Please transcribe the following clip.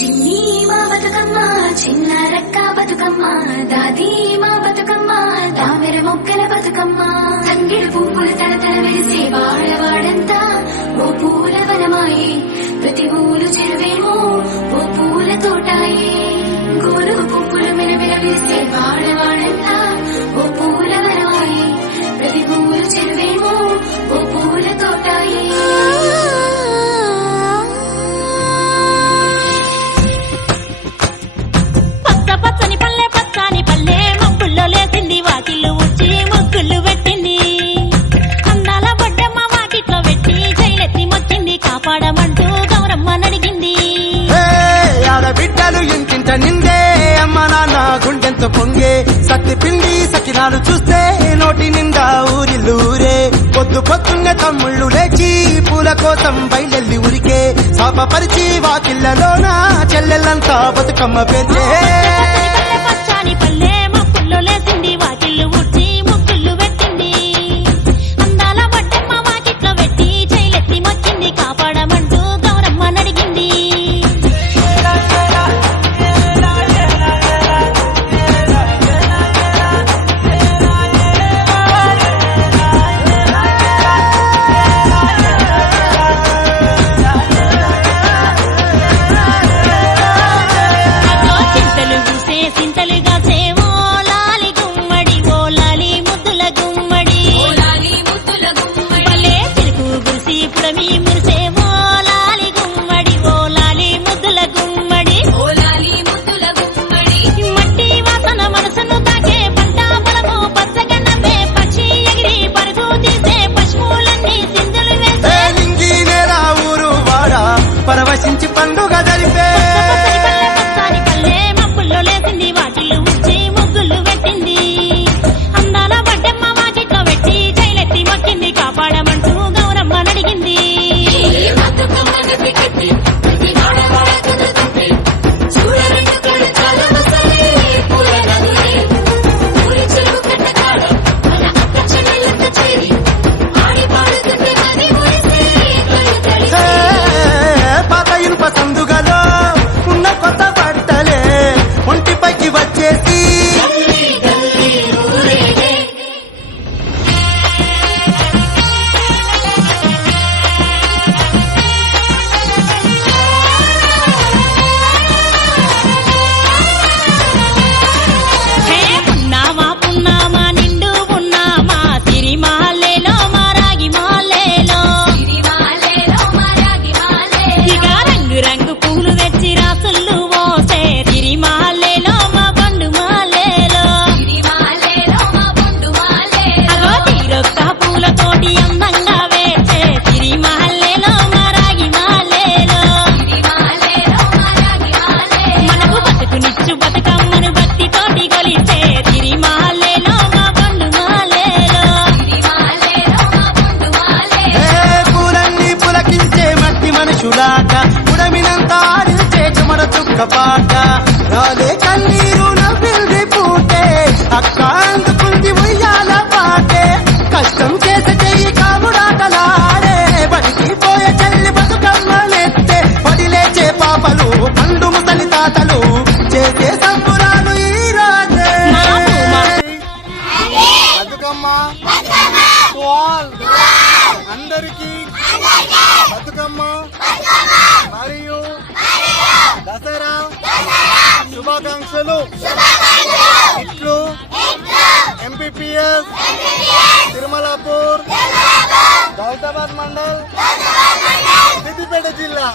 చిన్ని మా బతుకమ్మ చిన్న రక్క బతుకమ్మ దాది మా బతుకమ్మ దామెర మొక్కల బతుకమ్మ తంగిడు పువ్వులు తలతల వెలిసే వాడవాడంతా ఓ పూల వనమాయే ప్రతి ఊలు చెరువేమో ఓ పూల తోటాయే గోరు పువ్వులు మెలమెల వెలిసే వాడవాడంతా ఓ పూల వనమాయే ప్రతి ఊలు చెరువేమో ఓ పూల తోటాయే పచ్చని పల్లె పచ్చని పల్లె మబ్బుల్లో లేసింది వాకిళ్ళు ఉచ్చి ముగ్గులు పెట్టింది అందాల బొడ్డమ్మ వాకిట్లో పెట్టి జైలెత్తి మొచ్చింది కాపాడమంటూ గౌరమ్మ నడిగింది ఆడబిడ్డలు ఇంటింట నిందే అమ్మ నాన్న గుండెంతో పొంగే సత్తి పిండి సకినాలు చూస్తే నోటి నిండా ఊరిల్లూరే పొద్దు పొద్దున్నే తమ్ముళ్ళు లేచి పూల కోసం బయలెల్లి ఉరికే శాపపరిచి వాకిళ్లలోన చెల్లెళ్ళంతా బతుకమ్మ పేర్చే పచ్చని పల్లె మబ్బుల్లో లేసింది వాకిళ్ళు ఉచ్చి ముగ్గులు పెట్టింది అందాల బొడ్డమ్మ వాకిట్లో పెట్టి జైలెత్తి మొచ్చింది కాపాడమంటూ గౌరమ్మ నడిగింది సింతలుగా సేవో లాలి గుమ్మడి ఓ లాలి ముద్దుల గుమ్మడి భలే చిలుకు గురిసి పుడమి మురిసేవో లాలి గుమ్మడి ఓ లాలి ముద్దుల గుమ్మడి మట్టి వాసన మనసును తాకే పంట పొలము పచ్చగన్నవే పక్షి ఎగిరి పరుగు తీసే పశువులన్నీ సింధులు వేసే లింగి నేల ఊరు వాడ పరవశించి పండుగ జరిపే పచ్చని పల్లె మబ్బుల్లో లేసింది వాకిళ్ళు ఉచ్చి ముగ్గులు పెట్టింది అందాల బొడ్డమ్మ వాకిట్లో పెట్టి జైలెత్తి మొక్కింది కాపాడమంటూ గౌరమ్మ నడిగింది పాత ఇనుప సందుగలో ఉన్న కొత్త బట్టలే ఒంటిపైకి వచ్చేసి హే పున్నామా పున్నామా నిండు పున్నామా సిరిమాలేలో మా రాగి మాలేలో ఇక రంగు రంగు పూలు తెచ్చి రాసుళ్ళు పోసే సిరిమాలేలో మా పండు మాలేలో అగో తీరొక్క పూలతోటి అందంగా వేసే సిరిమాలేలో మా రాగి మాలేలో మనకు బతుకునిచ్చు బతుకమ్మను భక్తితోటి కొలిసే సిరిమాలేలో మా పండు మాలేలో పూలన్నీ పులకించే మట్టి మనుషులాట ఉడమినంత ఆడించే చెమర చుక్క పాట రాలే కన్నీరు నవ్వింది పూటే అక్క అందుకుంది ఉయ్యాల పాటే కష్టం చేసే చెయ్యి కాముడాటలాడే బడికి పోయే చెల్లి బతుకమ్మనెత్తే పడిలేచే పాపలు పండు ముసలి తాతలు చేసే సంబురాలు ఈ రాజే బతుకమ్మ టు ఆల్ అందరికీ బతుకమ్మ మరియు దసరా శుభాకాంక్షలు. ఇట్లు ఎంపీపీఎస్ తిరుమలాపూర్ దౌలతాబాద్ మండల్ సిద్దిపేట జిల్లా.